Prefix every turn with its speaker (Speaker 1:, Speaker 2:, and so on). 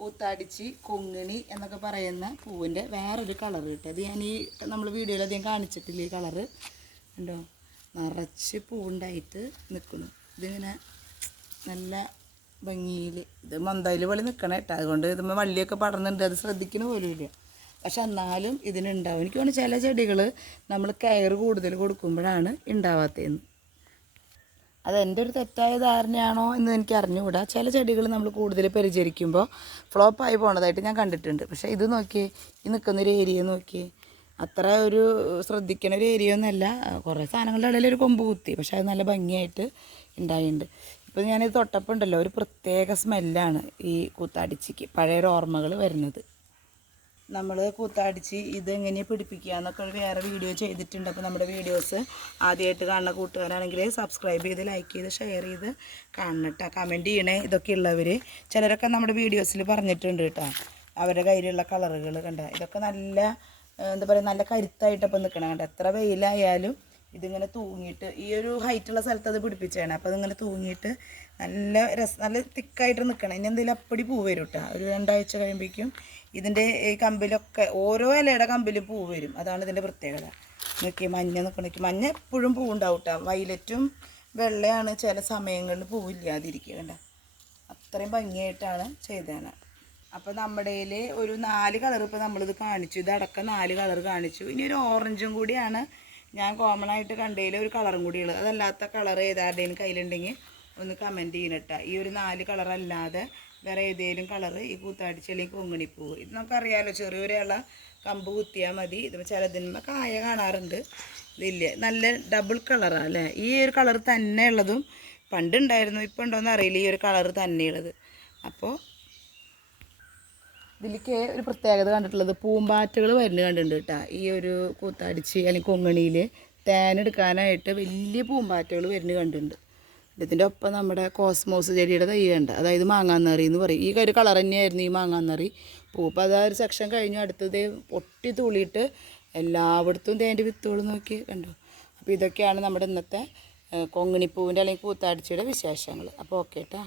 Speaker 1: കൂത്താടിച്ചി കൊങ്ങിണി എന്നൊക്കെ പറയുന്ന പൂവിന്റെ വേറൊരു കളർ കിട്ടും. അത് ഞാൻ ഈ നമ്മൾ വീഡിയോയിൽ അധികം കാണിച്ചിട്ടില്ല ഈ കളറ് ഉണ്ടോ നിറച്ച് പൂവുണ്ടായിട്ട് നിൽക്കുന്നു. ഇതിങ്ങനെ നല്ല ഭംഗിയിൽ ഇത് മന്ദയിൽ പോലെ നിൽക്കണം കേട്ടോ. അതുകൊണ്ട് ഇത് വള്ളിയൊക്കെ പടർന്നുണ്ട് അത് ശ്രദ്ധിക്കണ പോലും ഇല്ല. പക്ഷെ എന്നാലും ഇതിനുണ്ടാവും. എനിക്ക് തോന്നുന്നു ചില ചെടികൾ നമ്മൾ കെയർ കൂടുതൽ കൊടുക്കുമ്പോഴാണ് ഉണ്ടാവാത്തതെന്ന്. അതെന്റെ ഒരു തെറ്റായ ധാരണയാണോ എന്ന് എനിക്ക് അറിഞ്ഞുകൂടാ. ചില ചെടികൾ നമ്മൾ കൂടുതൽ പരിചരിക്കുമ്പോൾ ഫ്ലോപ്പായി പോണതായിട്ട് ഞാൻ കണ്ടിട്ടുണ്ട്. പക്ഷേ ഇത് നോക്കി ഈ നിൽക്കുന്നൊരു ഏരിയ നോക്കി അത്ര ഒരു ശ്രദ്ധിക്കണ ഒരു ഏരിയ ഒന്നല്ല. കുറേ സാധനങ്ങളുടെ ഇടയിൽ ഒരു കൊമ്പ് കുത്തി പക്ഷേ അത് നല്ല ഭംഗിയായിട്ട് ഉണ്ടായിട്ടുണ്ട് ഇപ്പം ഞാനിത് തൊട്ടപ്പുണ്ടല്ലോ ഒരു പ്രത്യേക സ്മെല്ലാണ് ഈ കൂത്താടിച്ചിക്ക് പഴയ ഓർമ്മകൾ വരുന്നത്. നമ്മൾ കൂത്താടിച്ച് ഇതെങ്ങനെ പിടിപ്പിക്കുക എന്നൊക്കെ വേറെ വീഡിയോ ചെയ്തിട്ടുണ്ട്. അപ്പോൾ നമ്മുടെ വീഡിയോസ് ആദ്യമായിട്ട് കാണുന്ന കൂട്ടുകാരാണെങ്കിൽ സബ്സ്ക്രൈബ് ചെയ്ത് ലൈക്ക് ചെയ്ത് ഷെയർ ചെയ്ത് കാണണം കേട്ടോ കമന്റ് ചെയ്യണേ. ഇതൊക്കെ ഉള്ളവർ ചിലരൊക്കെ നമ്മുടെ വീഡിയോസിൽ പറഞ്ഞിട്ടുണ്ട് കേട്ടോ. അവരുടെ കയ്യിലുള്ള കളറുകൾ കണ്ട? ഇതൊക്കെ നല്ല എന്താ പറയുക നല്ല കരുത്തായിട്ടപ്പം നിൽക്കണം കണ്ട? എത്ര വെയിലായാലും ഇതിങ്ങനെ തൂങ്ങിയിട്ട് ഈ ഒരു ഹൈറ്റുള്ള സ്ഥലത്ത് അത് പിടിപ്പിച്ചാണ് അപ്പോൾ അതിങ്ങനെ തൂങ്ങിയിട്ട് നല്ല രസ നല്ല തിക്കായിട്ട് നിൽക്കണം ഇനി എന്തെങ്കിലും അപ്പടി പൂ വരും കേട്ടോ ഒരു രണ്ടാഴ്ച കഴിയുമ്പോഴേക്കും ഇതിന്റെ ഈ കമ്പിലൊക്കെ ഓരോ ഇലയുടെ കമ്പിലും പൂ വരും. അതാണ് ഇതിന്റെ പ്രത്യേകത. നോക്കി മഞ്ഞ നിൽക്കണേക്ക് മഞ്ഞ എപ്പോഴും പൂ ഉണ്ടാവും കേട്ടോ വയലറ്റും വെള്ളയാണ് ചില സമയങ്ങളിൽ പൂവില്ലാതിരിക്കുക കണ്ട. അത്രയും ഭംഗിയായിട്ടാണ് ചെയ്തതാണ്. അപ്പോൾ നമ്മുടെ ഒരു നാല് കളർ ഇപ്പോൾ നമ്മളിത് കാണിച്ചു. ഇതടക്കം നാല് കളർ കാണിച്ചു. ഇനി ഒരു ഓറഞ്ചും കൂടിയാണ് ഞാൻ കോമൺ ആയിട്ട് കണ്ടതിൽ ഒരു കളറും കൂടിയുള്ളത്. അതല്ലാത്ത കളർ ഏതാരുടെയും കയ്യിലുണ്ടെങ്കിൽ ഒന്ന് കമന്റ് ചെയ്യണട്ട. ഈ ഒരു നാല് കളറല്ലാതെ വേറെ ഏതെങ്കിലും കളർ ഈ കൂത്താടിച്ച് അല്ലെങ്കിൽ കൊങ്ങിണിപ്പൂവ് ഇത് നമുക്കറിയാലോ ചെറിയൊരാളെ കമ്പ് കുത്തിയാൽ മതി. ഇത് ചിലതിന്മ കായ കാണാറുണ്ട്. ഇതില്ല നല്ല ഡബിൾ കളറാണ് അല്ലേ? ഈ ഒരു കളർ തന്നെ ഉള്ളതും പണ്ടുണ്ടായിരുന്നു ഇപ്പോൾ ഉണ്ടോയെന്ന് അറിയില്ല. ഈ ഒരു കളർ തന്നെയുള്ളത്. അപ്പോൾ ഇതിലേക്ക് ഒരു പ്രത്യേകത കണ്ടിട്ടുള്ളത് പൂമ്പാറ്റകൾ വരുന്നത് കണ്ടിട്ടുണ്ട് ഈ ഒരു കൂത്താടിച്ച് അല്ലെങ്കിൽ കൊങ്ങണിയിൽ തേനെടുക്കാനായിട്ട് വലിയ പൂമ്പാറ്റകൾ വരുന്നത് കണ്ടിട്ടുണ്ട്. ഇതിന്റെ ഒപ്പം നമ്മുടെ കോസ്മോസ് ചെടിയുടെ തൈ അതായത് മാങ്ങാന്നറി എന്ന് പറയും. ഈ ഒരു കളർ തന്നെയായിരുന്നു ഈ മാങ്ങാന്നറി പൂ അതാ ഒരു സെക്ഷൻ കഴിഞ്ഞു. അടുത്തത് പൊട്ടി തുള്ളിയിട്ട് എല്ലായിടത്തും തേന്റെ വിത്തുകൾ നോക്കി കണ്ടു. അപ്പോൾ ഇതൊക്കെയാണ് നമ്മുടെ ഇന്നത്തെ കൊങ്ങിണിപ്പൂവിന്റെ അല്ലെങ്കിൽ കൂത്താടിച്ചയുടെ വിശേഷങ്ങൾ അപ്പോൾ ഓക്കെ കേട്ടോ